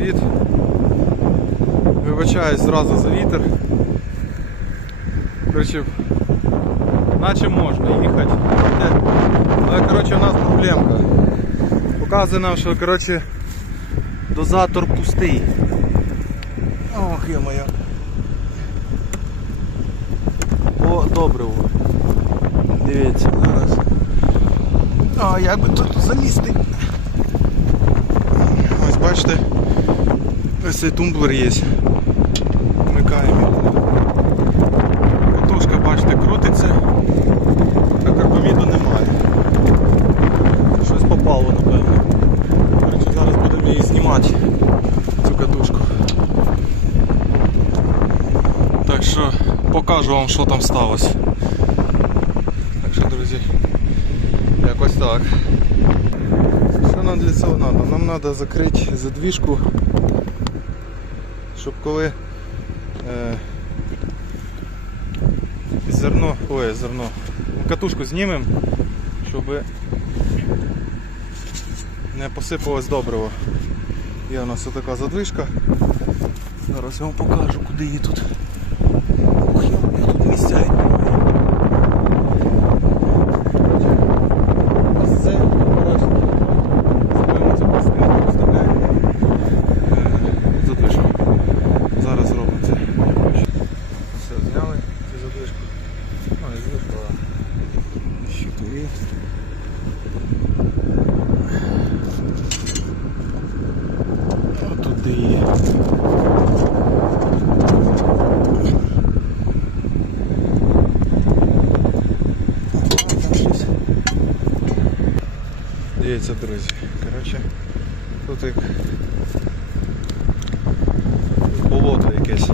привіт. Вибачаюсь зразу за вітер. Короче, наче можна їхати. Але короче, у нас проблемка. Показує нам, що короче, дозатор пустий. Ох, є моя. О, добриво. Дивіться, зараз. А, як би тут залізти? Ось бачите, ось цей тумблер є. Вмикаємо. Катушка, бачите, крутиться, а карбаміду немає. Щось попало, напевно. Коротше, зараз будемо її знімати, цю катушку. Так що покажу вам, що там сталося. Так що, друзі, якось так. Що нам для цього треба? Нам треба закрити задвіжку, щоб коли е, зерно, ой, зерно, катушку знімемо, щоб не посипалось добриво. Є у нас така задвижка. Зараз я вам покажу, куди її тут. Ох, я, тут місця. й немає. Ось це, коротше, Забиваємо цю пластину, вставляємо е, задвижку. Зараз зробимо це. Все, зняли цю задвижку. Ну, і задвижку, щитові. Є. Дивіться, друзі. Коротше, тут як болото якесь.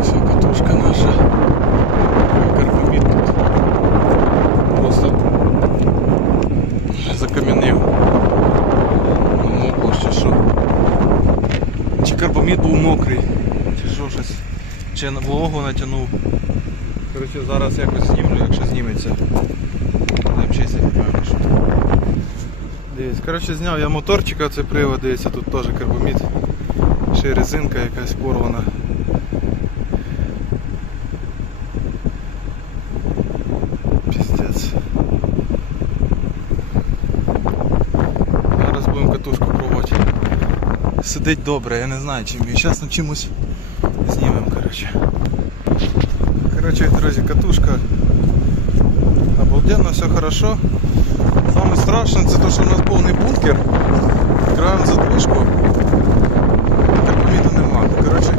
Ось катушка наша. Карбамід тут. Просто закам'янив. Мокло чи що. Чи був мокрий, чи що щось. Чи вологу натягнув. Коротше, зараз якось знімлю, якщо зніметься. Чистити, напевно, що. Дивіться, коротше, зняв я моторчика, це привод, дивіться, тут теж карбомід. Ще резинка якась порвана. Піздець. Сидить добре, я не знаю чим. І зараз на чимось знімемо, коротше. Короче, друзі, катушка. Обалденно, все хорошо. Саме страшне це те, що у нас повний бункер. Відкриваємо задвижку. Карбаміду нема. Короче,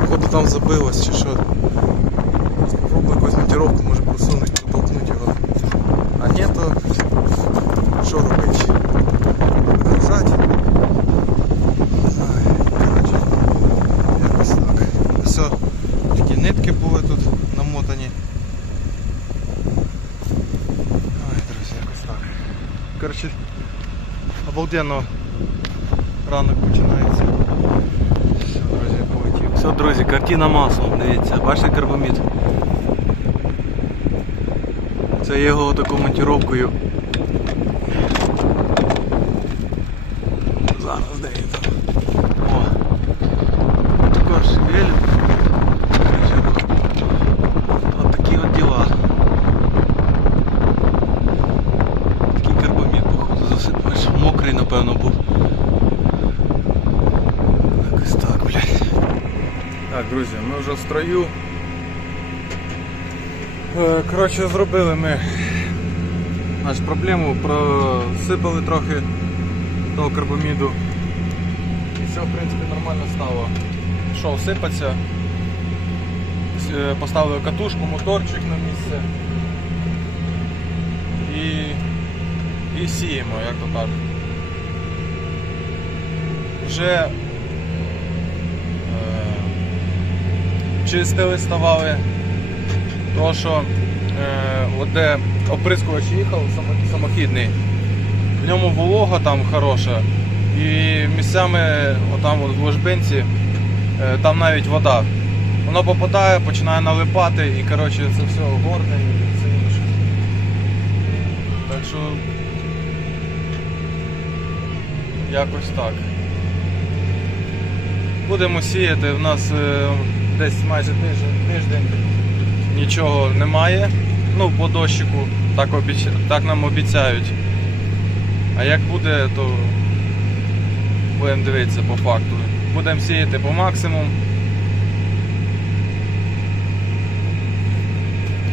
походу там забилось чи що. Зараз Попробую якусь монтировку, може просунути, протолкнути його. А ні, то що робити? Обалденно ранок починається. Все, друзі, полетів. Все, друзі, картина маслом, дивіться, бачите карбоміт. Це я його такою монтіровкою. Зараз де він там. О! Також велю. От такі от діла. Такий карбамід, походу, засипаєш. Мокрий, напевно, був. Якось так, блядь. Так, друзі, ми вже в строю. Е, Коротше, зробили ми нашу проблему, просипали трохи того карбаміду. І все, в принципі, нормально стало. Пішов сипатися. Е, Поставили катушку, моторчик на місце. І, і сіємо, як то кажуть. Вже е, чистили, ставали. То, що е, де оприскувач їхав, самохідний, в ньому волога там хороша. І місцями, отам от в ложбинці, е, там навіть вода. Воно попадає, починає налипати і коротше це все горне і все інше. Так що Якось так. Будемо сіяти, в нас е, десь майже тиждень, тиждень нічого немає. Ну, по дощику так, обіч... так нам обіцяють. А як буде, то будемо дивитися по факту. Будемо сіяти по максимуму.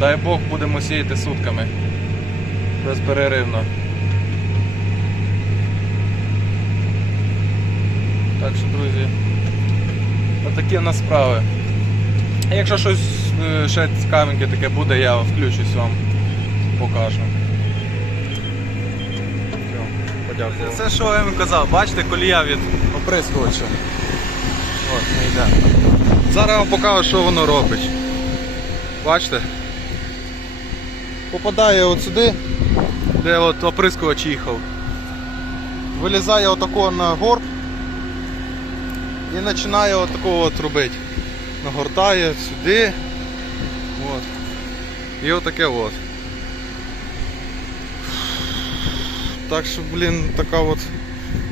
Дай Бог будемо сіяти сутками. Безперервно. Так що, друзі, отакі в нас справи. Якщо щось е, ще цікавеньке таке буде, я включусь вам, покажу. Подякував. Це що я вам казав, бачите, колія від оприскувача. От, ми йдемо. Зараз вам покажу, що воно робить. Бачите? Попадає от сюди, де от оприскувач їхав. Вилізає отако на горб і починає отако от робити. Нагортає сюди. От. І отаке от. Так що, блін, така от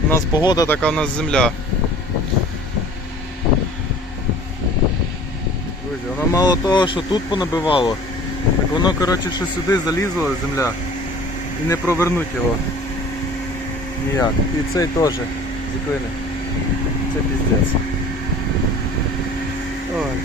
у нас погода, така у нас земля. Друзі, воно мало того, що тут понабивало, так воно, коротше, ще сюди залізло земля і не провернуть його. Ніяк. І цей теж заклине. Це піздець. Ой.